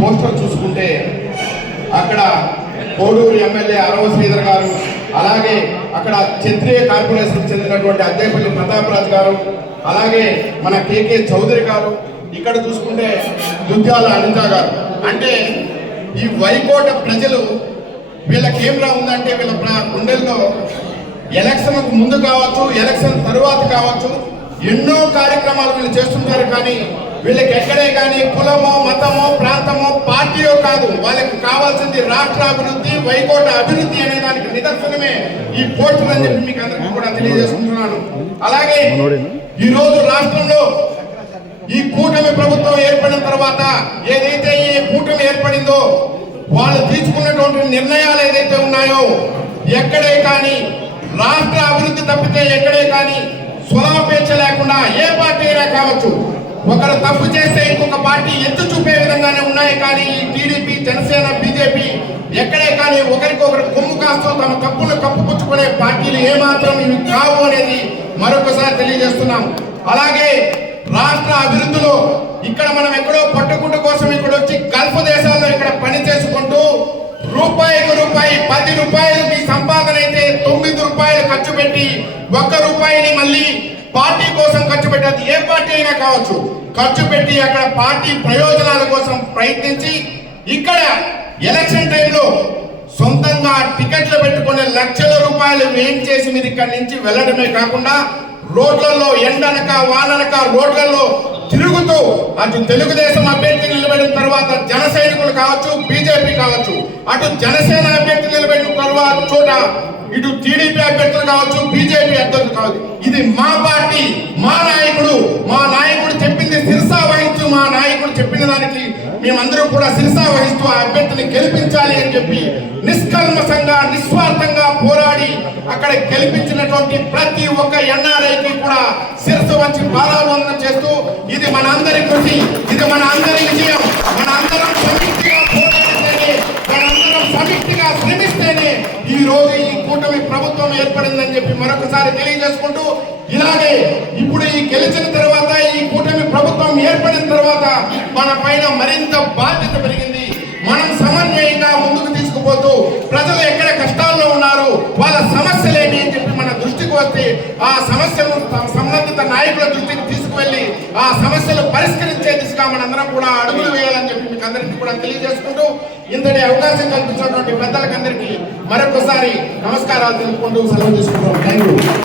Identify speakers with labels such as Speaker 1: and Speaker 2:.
Speaker 1: Poster చూసుకుంటే అక్కడ Koduru MLA అరవ శ్రీధర్ గారు అలాగే అక్కడ క్షత్రియ కార్పొరేషన్ చెందినటువంటి అద్దెపల్లి ప్రతాపరాజు గారు అలాగే మన కేకే చౌదరి గారు ఇక్కడ చూసుకుంటే దుద్యాల అనిత గారు. అంటే ఈ వైకోట ప్రజలు వీళ్ళకి ఏం ఉందంటే వీళ్ళ ప్ర- గుండెల్లో ఎలక్షన్కు ముందు కావచ్చు ఎలక్షన్ తరువాత కావచ్చు ఎన్నో కార్యక్రమాలు వీళ్ళు చేస్తుంటారు కానీ వీళ్ళకి ఎక్కడే కానీ కులమో మతమో ప్రాంతమో పార్టీయో కాదు. వాళ్ళకి కావాల్సింది రాష్ట్ర అభివృద్ధి వైకోట అభివృద్ధి అనే దానికి నిదర్శనమే ఈ పోస్టర్ అని చెప్పి మీకు అందరికీ కూడా తెలియజేసుకుంటున్నాను అలాగే ఈ రోజు రాష్ట్రంలో ఈ కూటమి ప్రభుత్వం ఏర్పడిన తర్వాత ఏదైతే ఈ కూటమి ఏర్పడిందో వాళ్ళు తీసుకున్నటువంటి నిర్ణయాలు ఏదైతే ఉన్నాయో ఎక్కడే కానీ రాష్ట్ర అభివృద్ధి తప్పితే ఎక్కడే కానీ స్వలాపేక్ష లేకుండా ఏ పార్టీ అయినా కావచ్చు. ఒకరు తప్పు చేస్తే ఇంకొక పార్టీ ఎత్తు చూపే విధంగానే ఉన్నాయి కానీ ఈ టీడీపీ జనసేన బీజేపీ ఎక్కడే కానీ ఒకరికొకరు కొమ్ము కాస్తూ తమ తప్పును కప్పుపుచ్చుకునే పార్టీలు ఏమాత్రం ఇవి కావు అనేది మరొకసారి తెలియజేస్తున్నాం. అలాగే రాష్ట్ర అభివృద్ధిలో ఇక్కడ మనం ఎక్కడో పట్టుకుంటు కోసం ఇక్కడ వచ్చి గల్ఫ్ దేశాల్లో ఇక్కడ పని చేసుకుంటూ రూపాయికి రూపాయి పది రూపాయలు మీ సంపాదన అయితే తొమ్మిది రూపాయలు ఖర్చు పెట్టి ఒక్క రూపాయిని మళ్ళీ పార్టీ కోసం ఖర్చు పెట్టదు ఏ పార్టీ అయినా కావచ్చు. ఖర్చు పెట్టి అక్కడ పార్టీ ప్రయోజనాల కోసం ప్రయత్నించి ఇక్కడ ఎలక్షన్ టైంలో సొంతంగా టికెట్లు పెట్టుకునే లక్షల రూపాయలు వేం చేసి మీరు ఇక్కడి నుంచి వెళ్ళడమే కాకుండా రోడ్లలో ఎండనక వాననక రోడ్లలో తిరుగుతూ అటు తెలుగుదేశం అభ్యర్థి నిలబడిన తర్వాత జన సైనికులు కావచ్చు బీజేపీ కావచ్చు అటు జనసేన అభ్యర్థి నిలబడిన తర్వాత చోట ఇటు టీడీపీ అభ్యర్థులు కావచ్చు బీజేపీ అభ్యర్థులు కావచ్చు. ఇది మా పార్టీ మా నాయకుడు మా నాయకుడు చెప్పింది శిరసా వహించు మా నాయకుడు చెప్పిన దానికి మేమందరూ కూడా శిరసా వహిస్తూ ఆ అభ్యర్థిని గెలిపించాలి అని చెప్పి నిష్కల్మసంగా నిస్వార్థంగా పోరాడి అక్కడ గెలిపించినటువంటి ప్రతి ఒక్క ఎన్ఆర్ఐకి కూడా శిరసు వంచి బాధావందనం చేస్తూ ఇది మన అందరి కృషి ఇది మన అందరి విజయం మన అందరం సమిష్టిగా పోరాడితేనే మనందరం సమిష్టిగా శ్రమిస్తేనే ఈ రోజు ఈ కూటమి ప్రభుత్వం ఏర్పడిందని చెప్పి మరొకసారి తెలియజేసుకుంటూ ఇలాగే ఇప్పుడు ఈ గెలిచిన తర్వాత ఈ కూటమి ప్రభుత్వం ఏర్పడిన తర్వాత మన పైన మరింత బాధ్యత పెరిగింది. మనం సమన్వయంగా ముందుకు తీసుకుపోతూ ప్రజలు ఎక్కడ కష్టాల్లో ఉన్నారు వాళ్ళ సమస్యలు అని చెప్పి మన దృష్టికి వస్తే ఆ సమస్యను సంబంధిత నాయకుల దృష్టికి ఆ సమస్యలు పరిష్కరించే దిశగా మనందరం కూడా అడుగులు వేయాలని చెప్పి మీకు అందరికీ కూడా తెలియజేసుకుంటూ ఇంతటి అవకాశం కల్పించినటువంటి పెద్దలకందరికీ మరొకసారి నమస్కారాలు తెలుపుకుంటూ సెలవు తీసుకుంటాం థ్యాంక్ యూ